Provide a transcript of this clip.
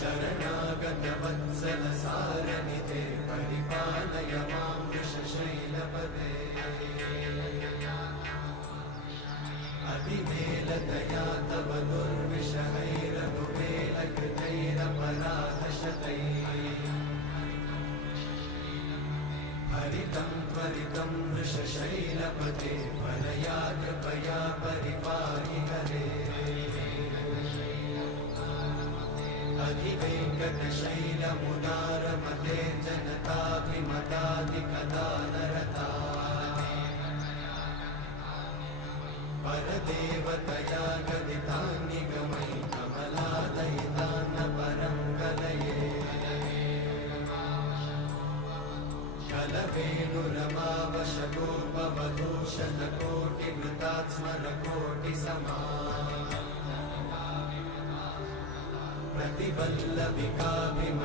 शरणागतवत्सल सारनिधे परिपालय मां वृषशैलपदे अतिवेलतया तव दुर्विषहैरनुवेलकृतैरपराधशतैः हरितं त्वरितं वृषशैलपदे परया कृपया परिपाहि हरे अधिवेङ्कटशैलमुदारमते जनताभिमताधिकदानरता परदेवतया गदितान्निगमै कमलादयितान्न परं कलये कलवेणुरमावशतोपवधूशतकोटिवृतात्स्मरकोटिसमा प्रतिवल्लविकाभिम